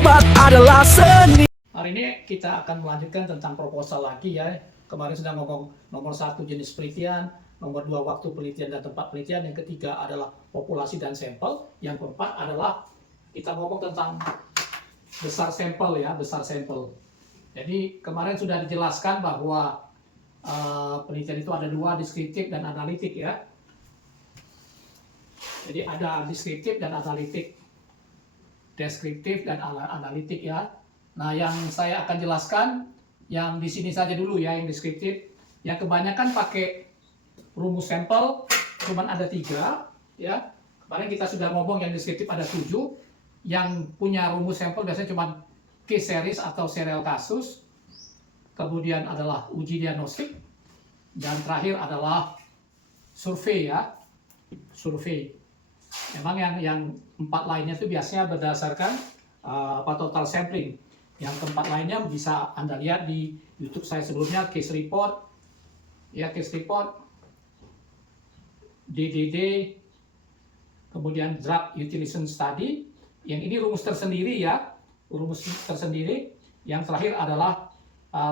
obat adalah seni. Hari ini kita akan melanjutkan tentang proposal lagi ya. Kemarin sudah ngomong nomor 1 jenis penelitian, nomor 2 waktu penelitian dan tempat penelitian, yang ketiga adalah populasi dan sampel, yang keempat adalah kita ngomong tentang besar sampel ya, besar sampel. Jadi kemarin sudah dijelaskan bahwa penelitian itu ada dua, deskriptif dan analitik ya. Jadi ada deskriptif dan analitik. Deskriptif dan analitik ya. Nah, yang saya akan jelaskan yang di sini saja dulu ya, yang deskriptif. Yang kebanyakan pakai rumus sampel, cuman ada 3 ya. Kemarin kita sudah ngomong yang deskriptif ada 7. Yang punya rumus sampel biasanya cuma case series atau serial kasus. Kemudian adalah uji diagnostik. Dan terakhir adalah survei ya. Survei. Memang yang 4 lainnya itu biasanya berdasarkan total sampling. Yang keempat lainnya bisa Anda lihat di YouTube saya sebelumnya, case report, ya case report, DDD, kemudian draft utilization study. Yang ini rumus tersendiri ya, rumus tersendiri. Yang terakhir adalah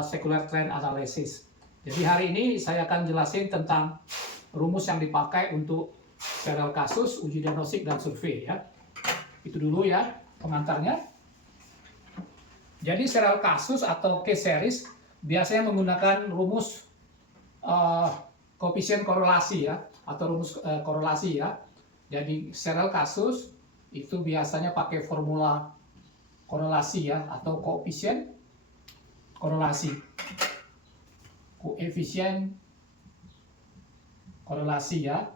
secular trend analysis. Jadi hari ini saya akan jelasin tentang rumus yang dipakai untuk serial kasus, uji diagnostik, dan survei ya. Itu dulu ya pengantarnya. Jadi serial kasus atau case series biasanya menggunakan rumus koefisien korelasi ya, atau rumus korelasi ya. Jadi serial kasus itu biasanya pakai formula korelasi ya, atau koefisien korelasi. Koefisien korelasi ya.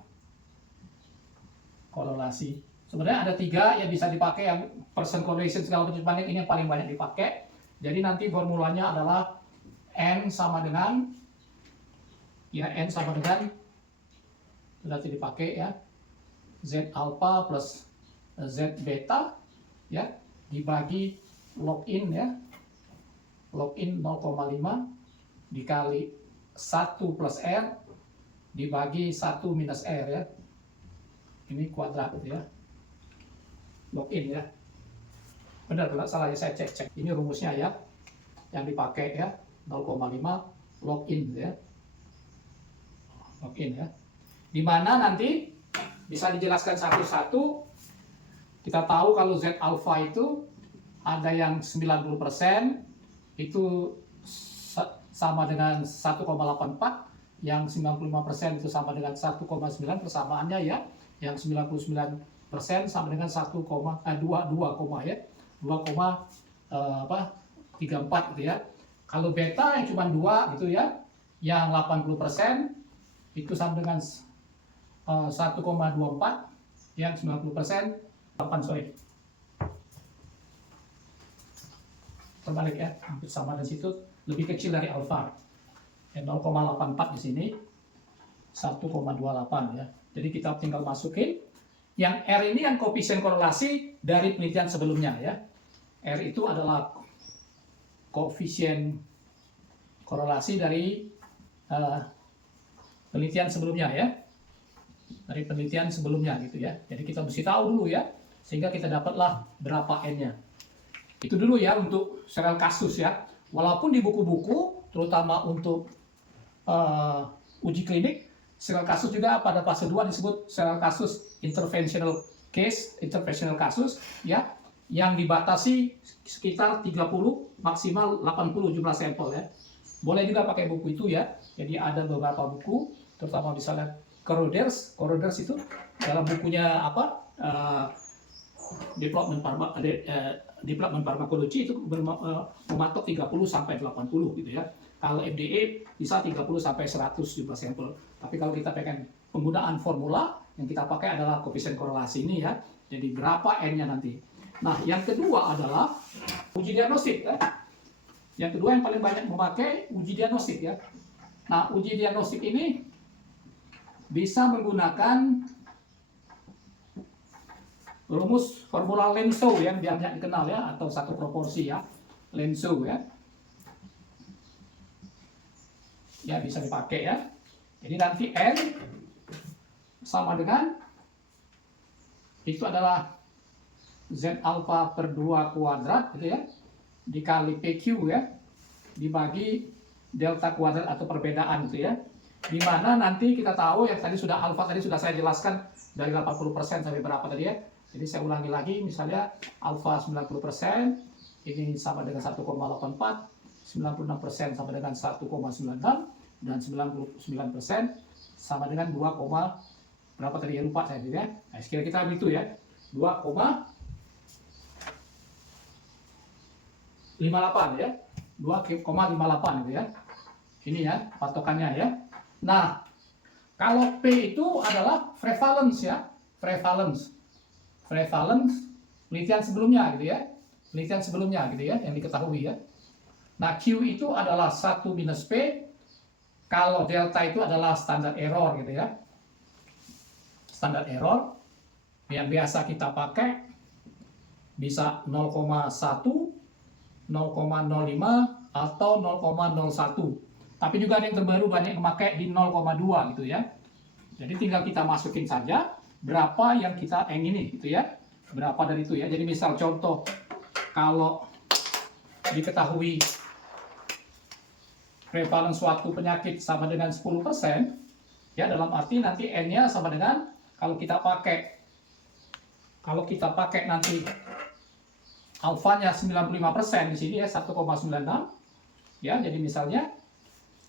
Korelasi. Sebenarnya ada 3 yang bisa dipakai, yang percent correlation segala macam banyak, ini yang paling banyak dipakai. Jadi nanti formulanya adalah N sama dengan ya, N sama dengan nanti dipakai ya, Z alpha plus Z beta ya, dibagi log in ya, log in 0,5 dikali 1 plus R dibagi 1 minus R ya, ini kuadrat ya, login ya. Benar, salah ya, saya cek. Ini rumusnya ya, yang dipakai ya, 0,5 login ya, login ya. Dimana nanti bisa dijelaskan satu-satu. Kita tahu kalau Z alpha itu ada yang 90% itu sama dengan 1,84, yang 95% itu sama dengan 1,9, persamaannya ya. Yang 99% sama dengan 2, ya, 2,34 gitu ya. Kalau beta yang cuma 2 gitu ya, yang 80% itu sama dengan 1,24, yang 90% 8, sorry. Terbalik ya, hampir sama dan situ lebih kecil dari alfa. Yang 0,84 di sini 1,28 ya. Jadi kita tinggal masukin. Yang R ini yang koefisien korelasi dari penelitian sebelumnya ya. R itu adalah koefisien korelasi dari penelitian sebelumnya ya. Dari penelitian sebelumnya gitu ya. Jadi kita mesti tahu dulu ya, sehingga kita dapatlah berapa N-nya. Itu dulu ya untuk serial kasus ya. Walaupun di buku-buku, terutama untuk uji klinik, serial kasus juga pada fase 2 disebut serial kasus interventional case, interventional kasus ya, yang dibatasi sekitar 30 maksimal 80 jumlah sampel ya. Boleh juga pakai buku itu ya. Jadi ada beberapa buku, terutama misalnya Koroders itu dalam bukunya apa? Development Pharmacology itu mematok 30 sampai 80 gitu ya. Kalau FDA bisa 30 sampai 100 jumlah sampel. Tapi kalau kita pengen penggunaan formula, yang kita pakai adalah koefisien korelasi ini ya. Jadi berapa N-nya nanti. Nah, yang kedua adalah uji diagnostik ya. Yang kedua yang paling banyak memakai uji diagnostik ya. Nah, uji diagnostik ini bisa menggunakan rumus formula Lenso yang banyak dikenal ya, atau satu proporsi ya, Lenso ya. Ya, bisa dipakai ya. Jadi nanti N sama dengan itu adalah Z alfa per 2 kuadrat gitu ya, dikali PQ ya, dibagi delta kuadrat atau perbedaan gitu ya. Dimana nanti kita tahu yang tadi sudah alfa tadi sudah saya jelaskan dari 80% sampai berapa tadi ya. Jadi saya ulangi lagi, misalnya alfa 90%, ini sama dengan 1,84, 96% sama dengan 1,96, dan 99% sama dengan 2, berapa tadi ya, lupa saya ya. Nah, sekira kita begitu ya, 2,58 ya, 2,58 gitu ya. Ini ya patokannya ya. Nah, kalau P itu adalah prevalence ya, prevalence penelitian sebelumnya gitu ya, penelitian sebelumnya gitu ya, yang diketahui ya. Nah, Q itu adalah 1 minus P, kalau delta itu adalah standar error gitu ya. Standar error yang biasa kita pakai bisa 0,1, 0,05 atau 0,01. Tapi juga ada yang terbaru banyak yang memakai di 0,2 gitu ya. Jadi tinggal kita masukin saja berapa yang kita ingini gitu ya. Berapa dari itu ya. Jadi misal contoh, kalau diketahui prevalence suatu penyakit sama dengan 10%, ya dalam arti nanti N-nya sama dengan, kalau kita pakai nanti alfanya 95% di sini ya, 1,96 ya. Jadi misalnya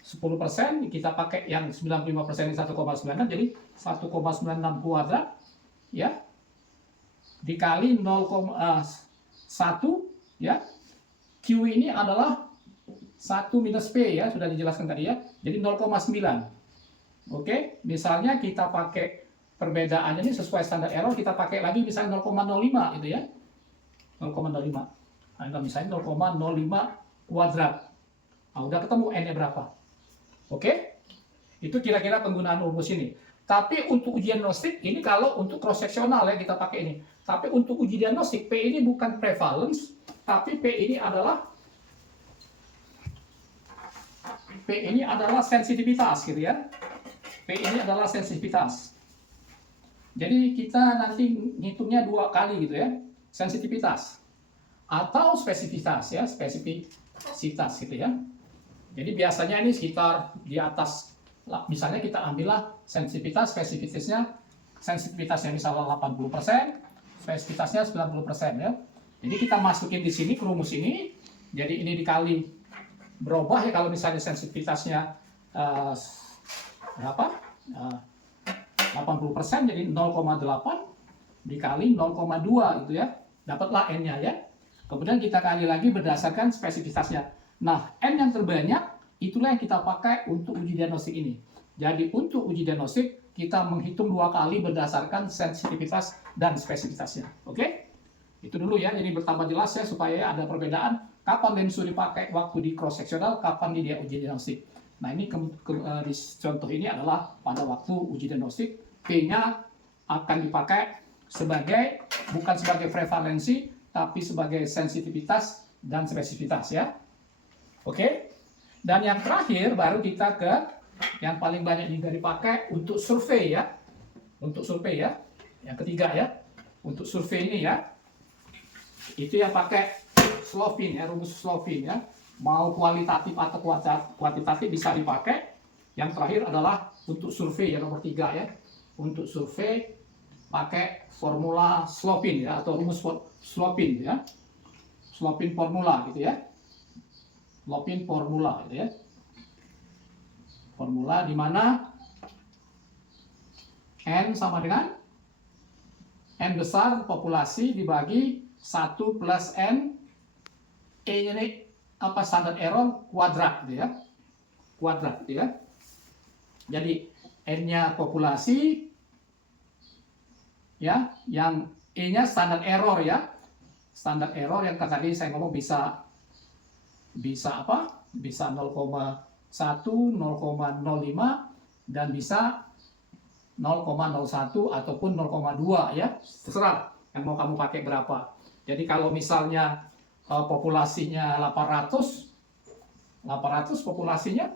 10% kita pakai yang 95% di 1,96, jadi 1,96 kuadrat ya dikali 0,1 ya. Q ini adalah 1 minus P ya, sudah dijelaskan tadi ya. Jadi 0,9. Oke, misalnya kita pakai perbedaannya ini sesuai standar error, kita pakai lagi misalnya 0,05 gitu ya. 0,05. Nah, misalnya 0,05 kuadrat. Nah, udah ketemu N-nya berapa. Oke? Itu kira-kira penggunaan rumus ini. Tapi untuk uji diagnostik, ini kalau untuk cross sectional ya kita pakai ini. Tapi untuk uji diagnostik, P ini bukan prevalence, tapi P ini adalah sensitivitas gitu ya. P ini adalah sensitivitas. Jadi kita nanti ngitungnya 2 kali gitu ya. Sensitivitas atau spesifitas ya, spesifitas gitu ya. Jadi biasanya ini sekitar di atas, misalnya kita ambillah sensitivitas, sensitivitasnya misalnya 80%, spesifitasnya 90% ya. Jadi kita masukin di sini ke rumus ini. Jadi ini dikali, berubah ya, kalau misalnya sensitivitasnya berapa? 80%, jadi 0,8 dikali 0,2 gitu ya. Dapatlah N-nya ya. Kemudian kita kali lagi berdasarkan spesifitasnya. Nah, N yang terbanyak itulah yang kita pakai untuk uji diagnostik ini. Jadi untuk uji diagnostik kita menghitung 2 kali berdasarkan sensitivitas dan spesifitasnya. Oke? Itu dulu ya. Jadi bertambah jelas ya supaya ada perbedaan kapan lensu dipakai waktu di cross sectional, kapan dia uji diagnostik. Nah, ini di contoh ini adalah pada waktu uji diagnostik, P-nya akan dipakai bukan sebagai prevalensi, tapi sebagai sensitivitas dan spesifitas ya. Oke, dan yang terakhir baru kita ke yang paling banyak juga dipakai untuk survei ya. Untuk survei ya. Yang ketiga ya. Untuk survei ini ya. Itu yang pakai Slowin ya, rumus Slowin ya. Mau kualitatif atau kuantitatif bisa dipakai. Yang terakhir adalah untuk survei yang nomor 3 ya. Untuk survei pakai formula Slowin ya, atau rumus Slowin ya. Slowin formula gitu ya. Slowin formula gitu ya. Formula di mana N sama dengan N besar populasi dibagi 1 plus N, E-nya ini apa, standar error kuadrat gitu ya. Kuadrat gitu ya. Jadi N-nya populasi ya, yang E-nya standar error ya. Standar error yang tadi saya ngomong bisa apa? Bisa 0,1, 0,05 dan bisa 0,01 ataupun 0,2 ya. Terserah yang mau kamu pakai berapa. Jadi kalau misalnya populasinya 800 populasinya,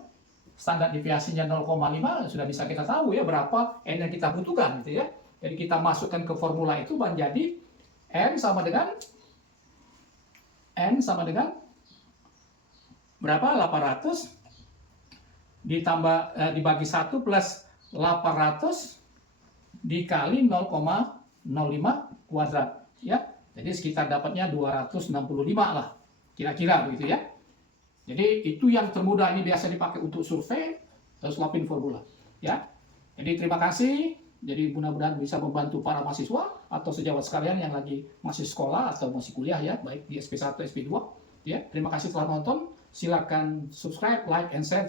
standar deviasinya 0,5, sudah bisa kita tahu ya berapa N yang kita butuhkan gitu ya. Jadi kita masukkan ke formula itu menjadi N sama dengan berapa? 800 ditambah dibagi 1 plus 800 dikali 0,05 kuadrat ya. Jadi sekitar dapatnya 265 lah. Kira-kira begitu ya. Jadi itu yang termudah, ini biasa dipakai untuk survei, terus lapin formula ya. Jadi terima kasih. Jadi mudah-mudahan bisa membantu para mahasiswa atau sejawat sekalian yang lagi masih sekolah atau masih kuliah ya, baik di SP1, SP2 ya. Terima kasih telah nonton. Silakan subscribe, like, and share.